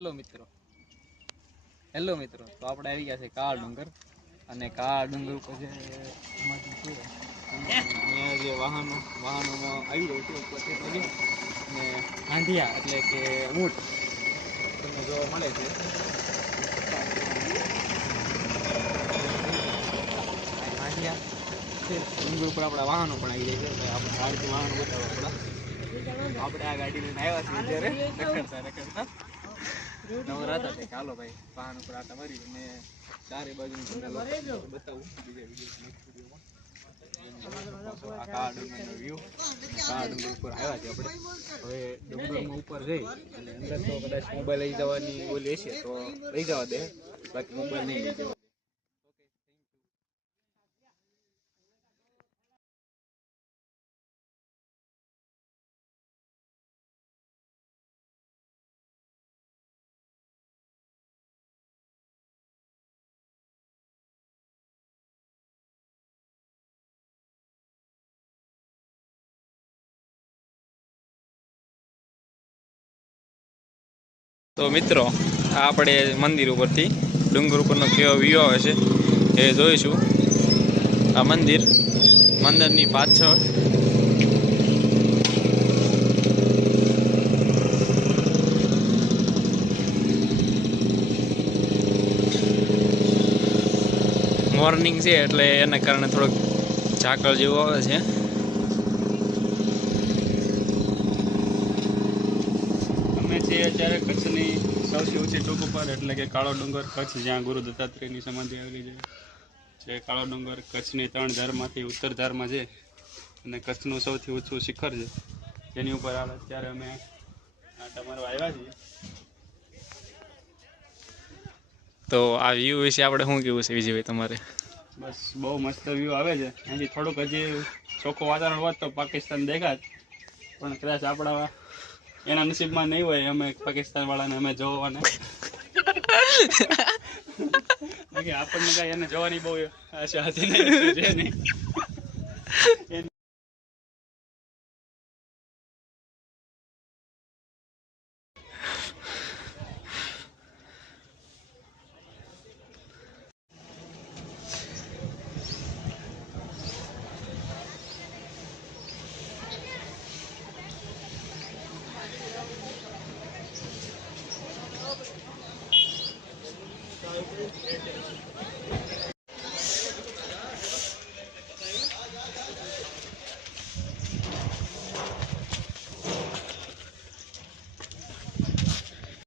Hello મિત્રો તો આપણે આવી ગયા છે કાળ ડુંગર અને કાળ ડુંગર ઉપર જે અહીંયા જે વાહનોમાં આવી જાય છે ઉપર અને હાંધિયા એટલે કે ઊંટ તમને જોવા મળે છે હાંધિયા ડુંગર ઉપર આપણા વાહનો પણ આવી જાય છે એટલે આપણે ગાડીથી વાહનો બતાવવા આપણે આ ગાડી લઈને આવ્યા છીએ જ્યારે રખડતા નવરાતા છે ચાલો ભાઈ વાહન ઉપર આટા મારી અને ચારે બાજુ તમને બતાવું બીજા વિડીયોમાં આ કાળ ડુંગરનો વ્યૂ કાળ ડુંગર ઉપર આવ્યા છે આપણે હવે ડુંગરમાં ઉપર જઈ અને અંદર તો કદાચ મોબાઈલ લઈ જવાની ઓલી હશે તો લઈ જવા દે બાકી મોબાઈલ નહીં લઈ જવા. તો મિત્રો આપણે મંદિર ઉપરથી ડુંગર ઉપરનો કેવો વ્યૂ આવે છે એ જોઈશું. આ મંદિરની પાછળ મોર્નિંગ છે એટલે એના કારણે થોડોક ઝાકળ જેવું આવે છે. અત્યારે કચ્છની સૌથી ઊંચી ટોક ઉપર એટલે કે કાળો ડુંગર કચ્છ, જ્યાં ગુરુ દત્તાત્રેયની સમાધિ આવેલી છે. જે કાળો ડુંગર કચ્છની 3 ધારમાંથી ઉત્તર ધારમાં છે અને કચ્છનું સૌથી ઊંચું શિખર છે, જેની ઉપર હાલ અત્યારે અમે આટા મારવા આવ્યા છીએ. તો આ વ્યૂ વિશે આપણે શું કેવું છે વિજયભાઈ તમારે? બસ બહુ મસ્ત વ્યૂ આવે છે. અહીંથી થોડુંક હજી ચોખ્ખું વાતાવરણ હોત તો પાકિસ્તાન દેખાત, પણ કદાચ આપણા એના નસીબમાં નહીં હોય. અમે પાકિસ્તાન વાળાને અમે જોવાને આપણને કઈ એને જોવાની બહુ આશા હતી નહીં.